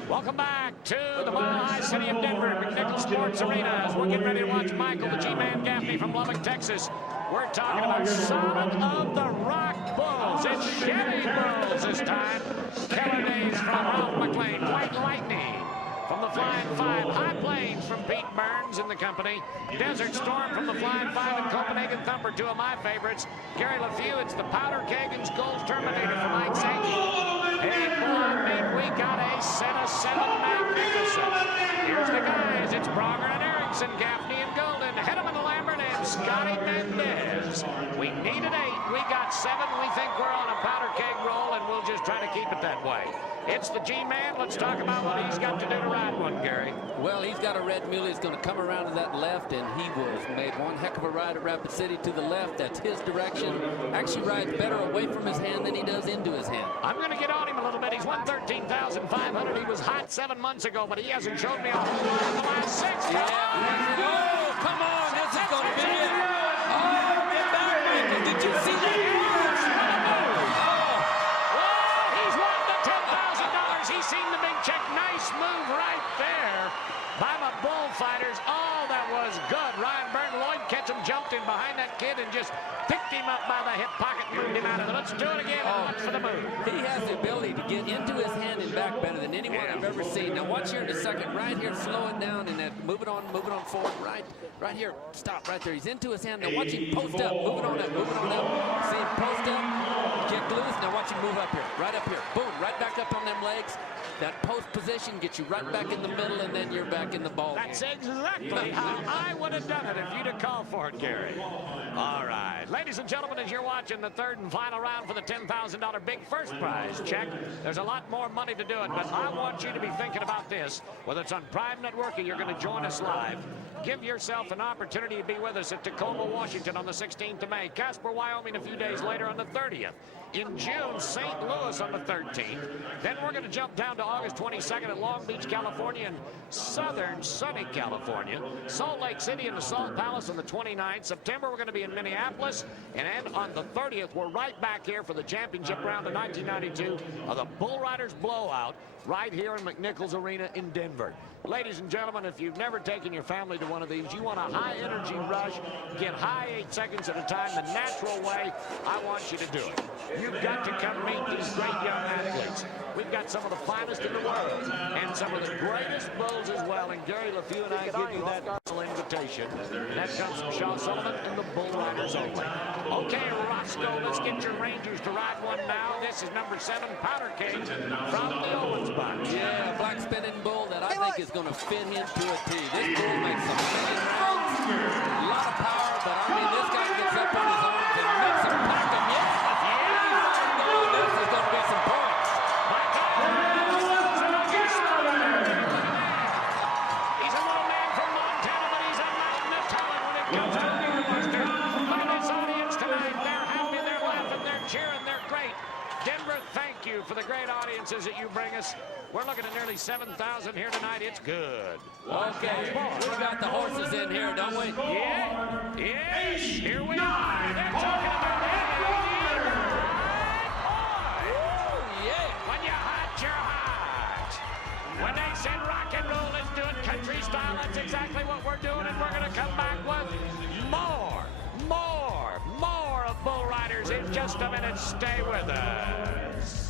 Welcome back to the Mile High City of Denver, McNichols Sports Arena, as we're getting ready to watch Michael, the G-Man Gaffney from Lubbock, Texas. We're talking about Son of the Rock Bulls. It's Chevy Bulls this time. Keller Days from Ralph McLean, White Lightning from the Flying Five, High Plains from Pete Burns and the company, Desert Storm from the Flying Five, and Copenhagen Thumper, two of my favorites. Gary LeFew, it's the Powder Kegan's Gold Terminator from Mike Sankey. Hey, boy, I mean, we got a set of seven magnificent. Here's the guys. It's Brogger and Erickson, Gaffney and Golden, Hedeman, Lambert, and Scotty Mendez. We needed 8. We got 7. We think we're on a powder keg roll, and we'll just try to keep it that way. It's the G-Man. Let's talk about what he's got to do to ride one, Gary. Well, he's got a red mule. He's going to come around to that left, and he was made one heck of a ride at Rapid City to the left. That's his direction. Actually rides better away from his hand than he does into his hand. I'm going to get on him a little bit. He's won 13,500. He was hot 7 months ago, but he hasn't showed me a whole lot in the last 6. Yeah. Oh, come on. This is going to be it. Oh, get back, Michael. Did you see that? He's seen the big check. Nice move right there by my bullfighters. Oh, that was good. Ryan Byrne, Lloyd Ketchum, jumped in behind that kid and just picked him up by the hip pocket and moved him out of it. Let's do it again and watch for the move. He has the ability to get into his hand and back better than anyone I've ever seen. Now watch here in a second, right here, slow it down and then move it on forward, right here, stop right there. He's into his hand. Now watch him post up, moving on up. See him post up, kick loose. Now watch him move up here, right up here. Boom, right back up on them legs. That post position gets you right back in the middle, and then you're back in the ball game. That's exactly how I would have done it if you'd have called for it, Gary. All right. Ladies and gentlemen, as you're watching the third and final round for the $10,000 big first prize check, there's a lot more money to do it, but I want you to be thinking about this, whether it's on Prime Network or you're going to join us live. Give yourself an opportunity to be with us at Tacoma, Washington on the 16th of May, Casper, Wyoming a few days later on the 30th. In June, St. Louis on the 13th. Then we're going to jump down to August 22nd at Long Beach, California, and southern sunny California. Salt Lake City and the Salt Palace on the 29th. September, we're going to be in Minneapolis. And then on the 30th, we're right back here for the championship round of 1992 of the Bull Riders Blowout right here in McNichols Arena in Denver. Ladies and gentlemen, if you've never taken your family to one of these, you want a high-energy rush, get high 8 seconds at a time, the natural way, I want you to do it. You've got to come meet these great young athletes. We've got some of the finest in the world and some of the greatest bulls as well. And Gary LeFew and I give you that invitation. That comes from Shaw Sullivan and the Bull Riders only. Okay, Roscoe, let's get your Rangers to ride one now. This is number 7, Powder Cake from the Owens box. Yeah, black spinning bull that I think is going to fit him to a T. This bull makes some big rounds, a lot of power, but I mean, this guy gets up on his arms and makes him pack him. Yeah. This is going to be some points. He's a little man from Montana, but he's a mountain of talent when it comes to the Buster. Look at this audience tonight. They're happy, they're laughing, they're cheering, they're great. Denver, thank you for the great audiences that you bring us. We're looking at nearly 7,000 here tonight. It's good. Okay, we got the horses in here, don't we? Yeah. Yes. Here we are. They're talking about that. When you're hot, you're hot. When they said rock and roll, let's do it country style. That's exactly what we're doing, and we're going to come back with more of Bull Riders in just a minute. Stay with us.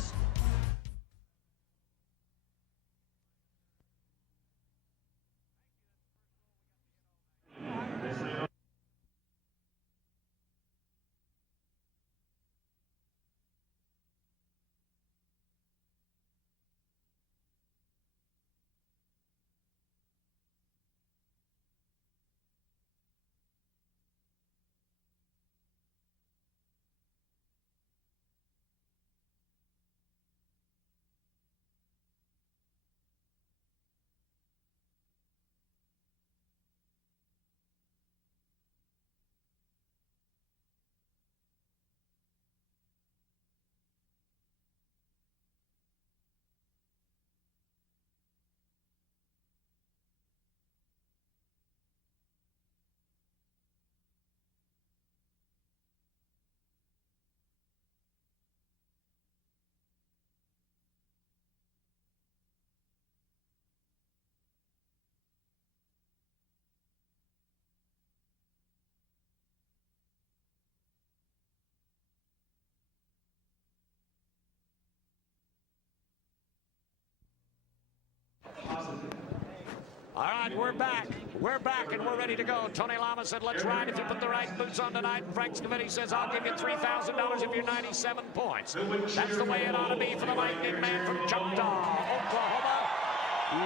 All right, we're back. We're back, and we're ready to go. Tony Lama said, let's ride if you put the right boots on tonight. And Frank Scavitti says, I'll give you $3,000 if you're 97 points. That's the way it ought to be for the Lightning Man from Choctaw, Oklahoma.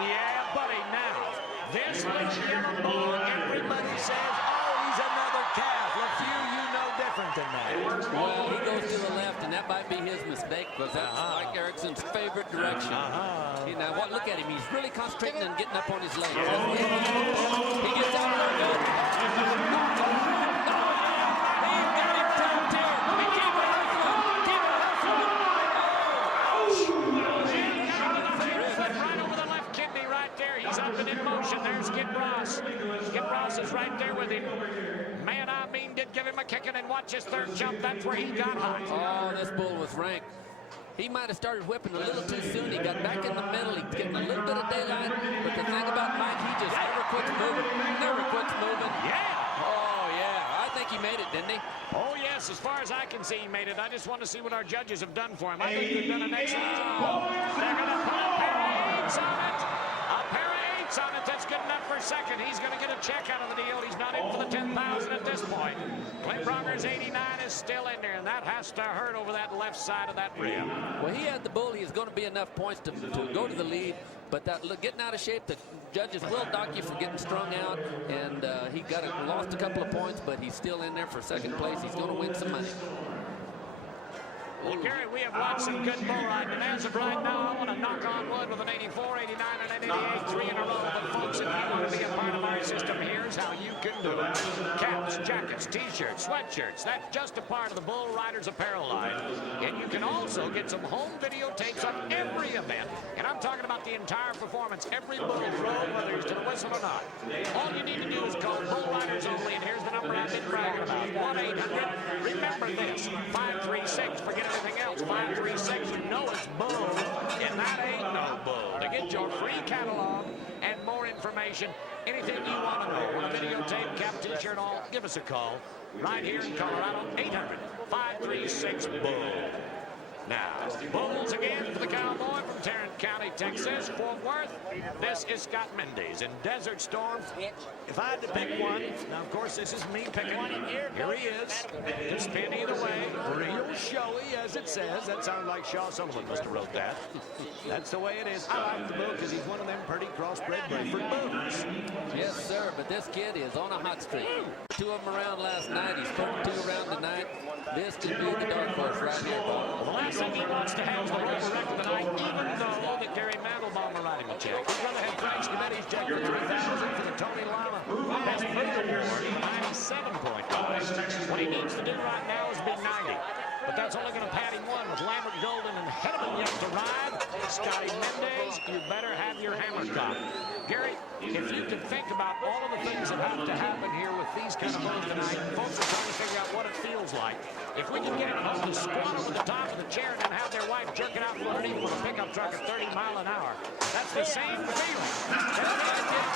Yeah, buddy. Now, this big yellow bull, everybody says, oh, he's another calf. LeFew, you know different than that. Well, he goes to the left, and that might be his mistake, because that's Mike Erickson's favorite direction. Now, look at him. He's really concentrating and getting up on his legs. He gets out there good. He's got him tapped here. He keep it right over the left kidney right there. He's up and in motion. There's Skip Ross. Skip Ross is right there with him. Man, I mean, did give him a kicking, and watch his third jump. That's where he got hot. Oh, this bull was ranked. He might have started whipping a little too soon. He got back in the middle. He's getting a little bit of daylight. But the thing about Mike, he just never quits moving. Never quits moving. Yeah. Oh, yeah. I he made it, didn't he? Oh, yes, as far as I can see, he made it. I just want to see what our judges have done for him. I think they've done an excellent job. They're going to put a pair of 8s on it. A pair of 8s on it. That's good enough for second. He's going to get a check out of the deal. He's not in for the 10,000 at this point. Clint Bronger's 89 is still in there, and that has to hurt over that left side of that rim. Well, he had the bull. He's going to be enough points to go to the lead. But that getting out of shape, the judges will dock you for getting strung out. And he lost a couple of points, but he's still in there for second place. He's going to win some money. Well, Gary, we have watched some good bull riding, and as of right now, I want to knock on wood with an 84, 89, and an 88, 3 in a row. But folks, if you want to be a part of our system, here's how you can do it. Caps, jackets, t-shirts, sweatshirts, that's just a part of the Bull Riders apparel line. And you can also get some home videotapes of every event, and I'm talking about the entire performance, every bull throw, whether he's to the whistle or not. All you need to do is call Bull Riders only, and here's the number I've been bragging about, 1-800, remember this, 536, forget everything else, 536, you know it's bull, and that ain't no bull. To get your free catalog and more information, anything you want to know, want a videotape, cap, t-shirt, all, give us a call. Right here in Colorado, 800-536-BULL. Now, Bulls again for the Cowboy from Tarrant County, Texas, Fort Worth. This is Scott Mendes in Desert Storm. If I had to pick one, now of course this is me picking. Here he is. Can spin either way. Real showy, as it says. That sounds like Shaw Sullivan must have wrote that. That's the way it is. I like the bull because he's one of them pretty crossbred Brayford bulls. Yes, sir, but this kid is on a hot streak. 2 of them around last night. He's putting 2 around tonight. This could be the dark horse right here. Well, the last thing he wants to have is the world record tonight, even though that Gary Mandelbaum will write him a check. He's going to have Frank Schiavetti's check for 3,000 for the Tony Lama. That's furthermore 97 point. What he needs to do right now is be 90. But that's only going to pat him one with Lambert Golden and Hedeman yet to ride. Scotty Mendes, you better have your hammer cocked. Gary, if you can think about all of the things that have to happen here with these kind of bulls tonight, folks are trying to figure out what it feels like. If we can get them home to squat over the top of the chair and then have their wife jerking out from underneath with a pickup truck at 30 miles an hour, that's the same feeling. That's what I did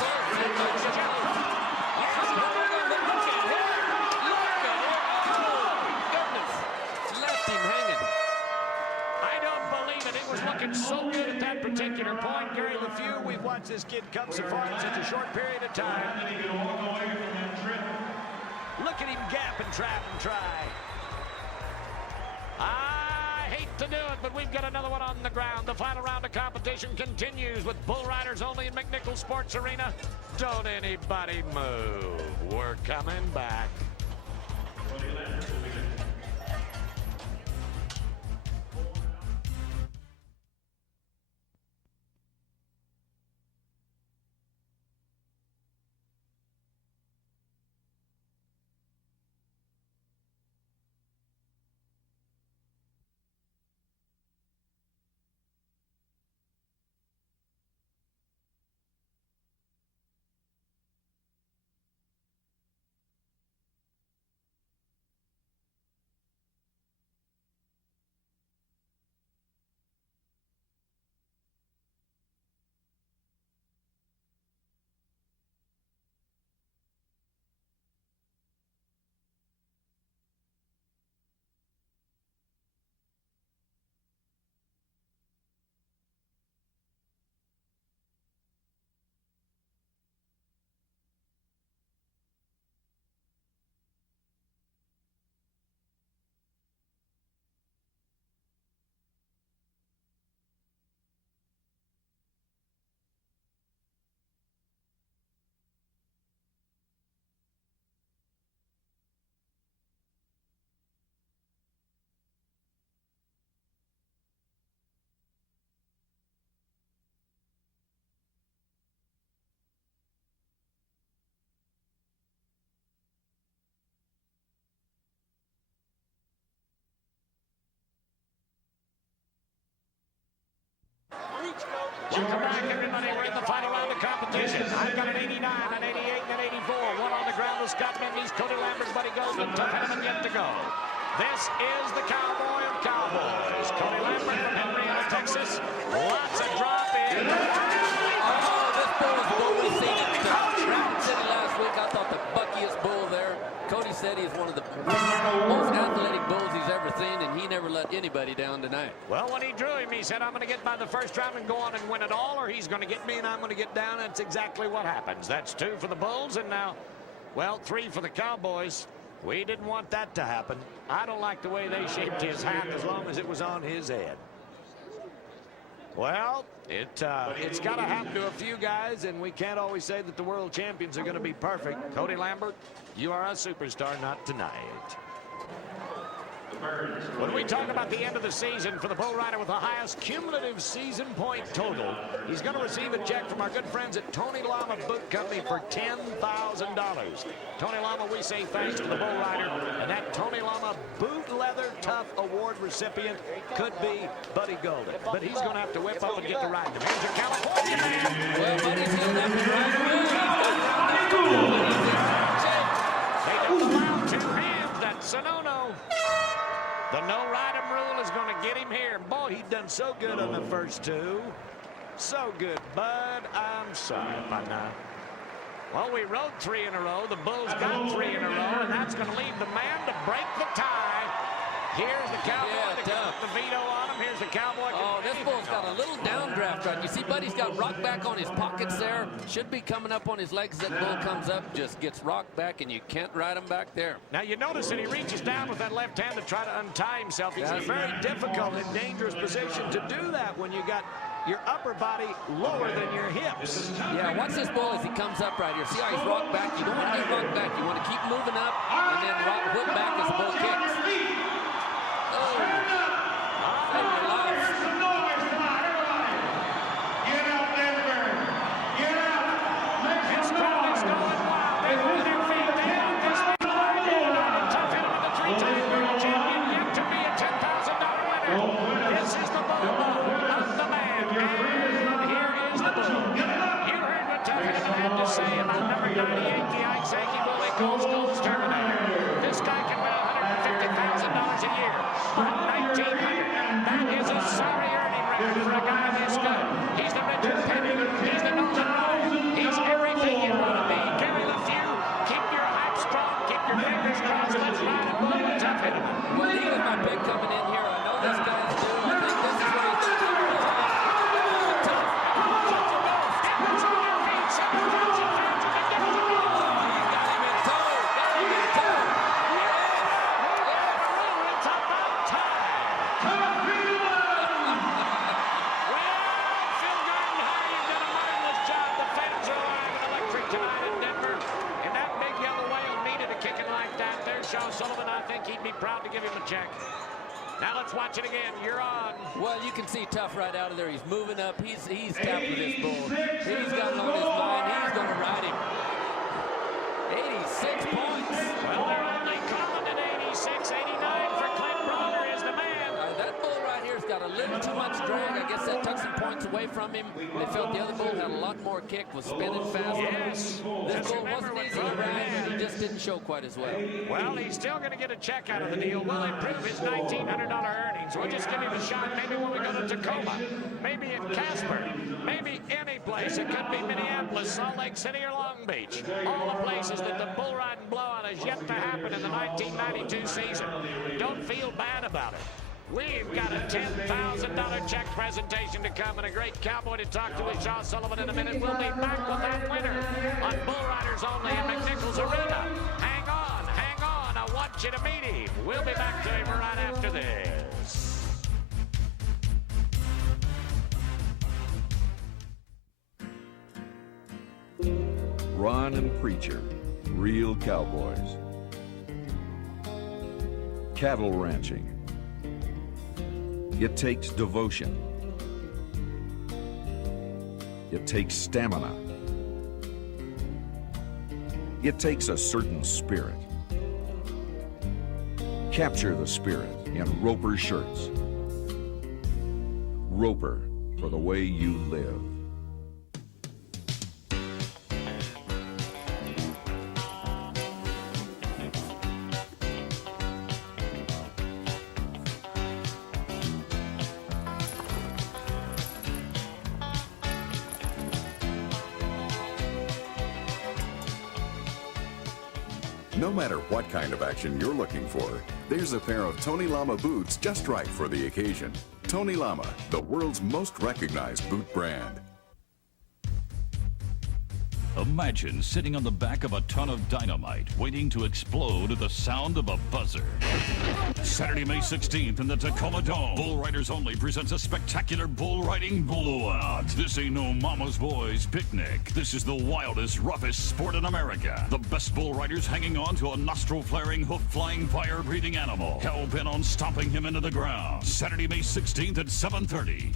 looking so good at that particular point, Gary. The few we've watched this kid come so far in such a short period of time. Look at him gap and trap and try. I hate to do it, but we've got another one on the ground. The final round of competition continues with Bull Riders only in McNichols Sports Arena. Don't anybody move. We're coming back. Welcome back, everybody. We're in the final round of competition. I've got an 89, an 88, and an 84. One on the ground with Scott Mendes, Cody Lambert's buddy Goldman, Tough Hedeman yet to go. This is the Cowboy of Cowboys. Cody Lambert from Henrietta, Texas. Lots of drop in. Oh, this bull is what we've seen at Rapid City last week. I thought the buckiest bull there. Cody said he's one of Well, when he drew him, he said, I'm going to get by the first round and go on and win it all, or he's going to get me and I'm going to get down. That's exactly what happens. That's 2 for the Bulls, and now, well, 3 for the Cowboys. We didn't want that to happen. I don't like the way they shaped his hat as long as it was on his head. Well, it's got to happen to a few guys, and we can't always say that the world champions are going to be perfect. Cody Lambert, you are a superstar, not tonight. When we talk about the end of the season for the bull rider with the highest cumulative season point total, he's going to receive a check from our good friends at Tony Lama Boot Company for $10,000. Tony Lama, we say thanks to the bull rider, and that Tony Lama Boot Leather Tough Award recipient could be Buddy Golden. But he's going to have to whip up and get to ride him. Here's your California man. Well, Buddy's going to have to ride him. They don't allow 2 hands. That's a no-no. The no-ride-em rule is going to get him here. Boy, he done so good on the first 2. So good, Bud. I'm sorry about that. Well, we rode 3 in a row. The Bulls got 3 in a row, and that's going to leave the man to break the tie. Here's the Cowboy to put the veto on him. Here's the Cowboy. Oh, this Bull's got a little downdraft right. You see Buddy's got rock back on his pockets there. Should be coming up on his legs. That Bull comes up, just gets rocked back, and you can't ride him back there. Now, you notice that he reaches down with that left hand to try to untie himself. He's in a very difficult and dangerous position to do that when you got your upper body lower than your hips. Yeah, watch this Bull as he comes up right here. See how he's rocked back? You don't want to get rocked back. You want to keep moving up and then whip back as the Bull kicks. This guy can win $150,000 a year. $1,900. That is a sorry earning record for a guy this good. He's the Richard Petty. He's the Nolan Ryan. He's everything you want to be. Carry the few. Keep your hype strong. Keep your fingers crossed. Let's ride it. Boy, what's up in him? Well, he was my pick coming in here. I know this guy's due. I think this is what he's going to do. Sullivan, I think he'd be proud to give him a check. Now let's watch it again. You're on. Well, you can see Tough right out of there. He's moving up. He's tapped with this Bull. He's got it on his mind. He's going to ride him. 86 points. Well, they're only calling it 86. 89 for Clint Bronner is the man. That Bull right here's got a little too much drag. I guess that took some points away from him. They felt the other Bull had a lot more kick, was spinning faster. Yes. This Bull wasn't easy to ride, and he just didn't show quite as well. Well, he's still going to get a check out of the deal. We'll improve his $1,900 earnings. We'll just give him a shot maybe when we go to Tacoma, maybe in Casper, maybe any place. It could be Minneapolis, Salt Lake City, or Long Beach. All the places that the bull riding blowout has yet to happen in the 1992 season. Don't feel bad about it. We've got a $10,000 check presentation to come and a great cowboy to talk to with Shaw Sullivan in a minute. We'll be back with that winner on Bull Riders Only in McNichols Arena. Hang on. I want you to meet him. We'll be back to him right after this. Ron and Preacher, real cowboys. Cattle ranching. It takes devotion. It takes stamina. It takes a certain spirit. Capture the spirit in Roper shirts. Roper, for the way you live. No matter what kind of action you're looking for, there's a pair of Tony Lama boots just right for the occasion. Tony Lama, the world's most recognized boot brand. Imagine sitting on the back of a ton of dynamite, waiting to explode at the sound of a buzzer. Saturday, May 16th in the Tacoma Dome, Bull Riders Only presents a spectacular bull riding blowout. This ain't no mama's boys picnic. This is the wildest, roughest sport in America. The best bull riders hanging on to a nostril-flaring, hoof-flying, fire-breathing animal, hell-bent on stomping him into the ground. Saturday, May 16th at 7:30.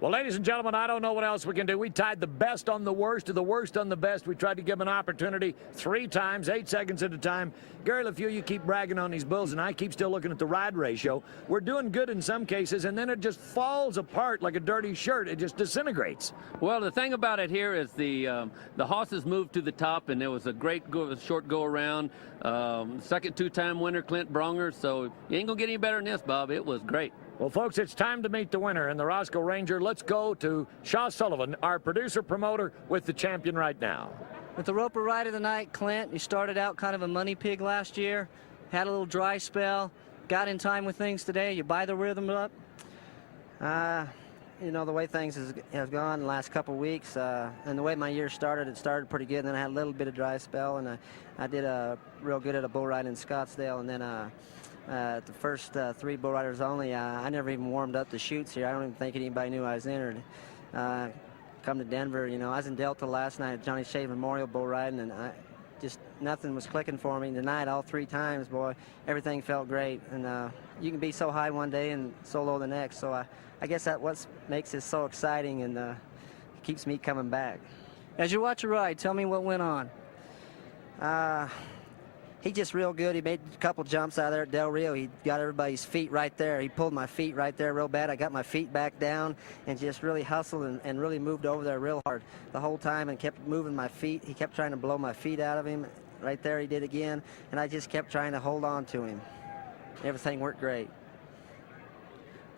Well, ladies and gentlemen, I don't know what else we can do. We tied the best on the worst to the worst on the best. We tried to give them an opportunity 3 times, 8 seconds at a time. Gary LeFew, you keep bragging on these bulls, and I keep still looking at the ride ratio. We're doing good in some cases, and then it just falls apart like a dirty shirt. It just disintegrates. Well, the thing about it here is the horses moved to the top, and there was a great short go-around. Second 2-time winner, Clint Bronger, so you ain't going to get any better than this, Bob. It was great. Well, folks, it's time to meet the winner in the Roscoe Ranger. Let's go to Shaw Sullivan, our producer-promoter, with the champion right now. With the Roper Ride of the Night, Clint, you started out kind of a money pig last year, had a little dry spell, got in time with things today. You buy the rhythm up. You know, the way things have gone the last couple weeks, and the way my year started, it started pretty good, and then I had a little bit of dry spell, and I did real good at a bull ride in Scottsdale, and then the first 3 bull riders only, I never even warmed up the chutes here. I don't even think anybody knew I was entered. Come to Denver, you know, I was in Delta last night at Johnny Shea Memorial bull riding, and just nothing was clicking for me. Tonight, all 3 times, boy, everything felt great. And you can be so high one day and so low the next. So I guess that's what makes this so exciting and keeps me coming back. As you watch a ride, tell me what went on. He just real good. He made a couple jumps out of there at Del Rio. He got everybody's feet right there. He pulled my feet right there real bad. I got my feet back down and just really hustled and really moved over there real hard the whole time and kept moving my feet. He kept trying to blow my feet out of him. Right there he did again, and I just kept trying to hold on to him. Everything worked great.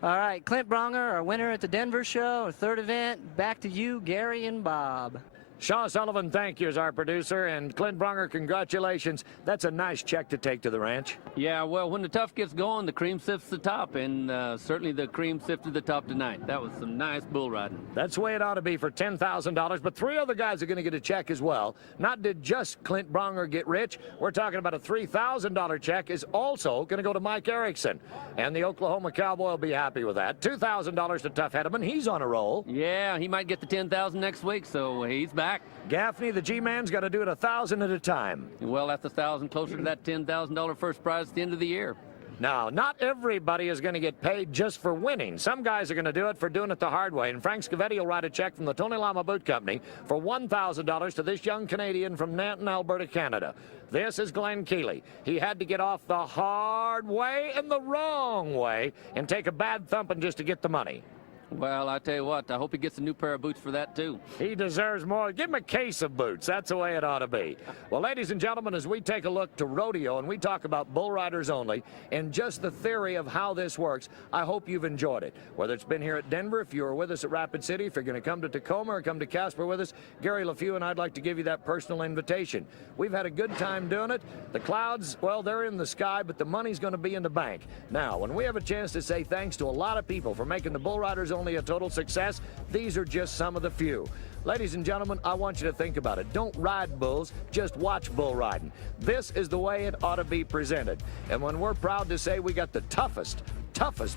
All right, Clint Bronger, our winner at the Denver show, our 3rd event. Back to you, Gary and Bob. Shaw Sullivan, thank you, as our producer, and Clint Bronger, congratulations. That's a nice check to take to the ranch. Yeah, well, when the tough gets going, the cream sifts the top, and certainly the cream sifted the top tonight. That was some nice bull riding. That's the way it ought to be for $10,000, but 3 other guys are going to get a check as well. Not did just Clint Bronger get rich. We're talking about a $3,000 check is also going to go to Mike Erickson, and the Oklahoma Cowboy will be happy with that. $2,000 to Tough Hedeman. He's on a roll. Yeah, he might get the $10,000 next week, so he's back. Gaffney, the G-Man's got to do it 1,000 at a time. Well, that's 1,000 closer to that $10,000 first prize at the end of the year. Now, not everybody is going to get paid just for winning. Some guys are going to do it for doing it the hard way. And Frank Scavetti will write a check from the Tony Lama Boot Company for $1,000 to this young Canadian from Nanton, Alberta, Canada. This is Glenn Keeley. He had to get off the hard way and the wrong way and take a bad thumping just to get the money. Well, I tell you what, I hope he gets a new pair of boots for that, too. He deserves more. Give him a case of boots. That's the way it ought to be. Well, ladies and gentlemen, as we take a look to rodeo and we talk about bull riders only and just the theory of how this works, I hope you've enjoyed it. Whether it's been here at Denver, if you were with us at Rapid City, if you're going to come to Tacoma or come to Casper with us, Gary LeFew and I'd like to give you that personal invitation. We've had a good time doing it. The clouds, well, they're in the sky, but the money's going to be in the bank. Now, when we have a chance to say thanks to a lot of people for making the bull riders only a total success, these are just some of the few. Ladies and gentlemen, I want you to think about it. Don't ride bulls, just watch bull riding. This is the way it ought to be presented. And when we're proud to say we got the toughest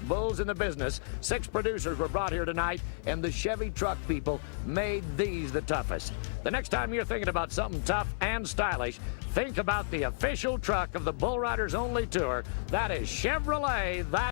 bulls in the business, 6 producers were brought here tonight, and the Chevy truck people made these the toughest. The next time you're thinking about something tough and stylish, think about the official truck of the Bull Riders Only Tour. That is Chevrolet. That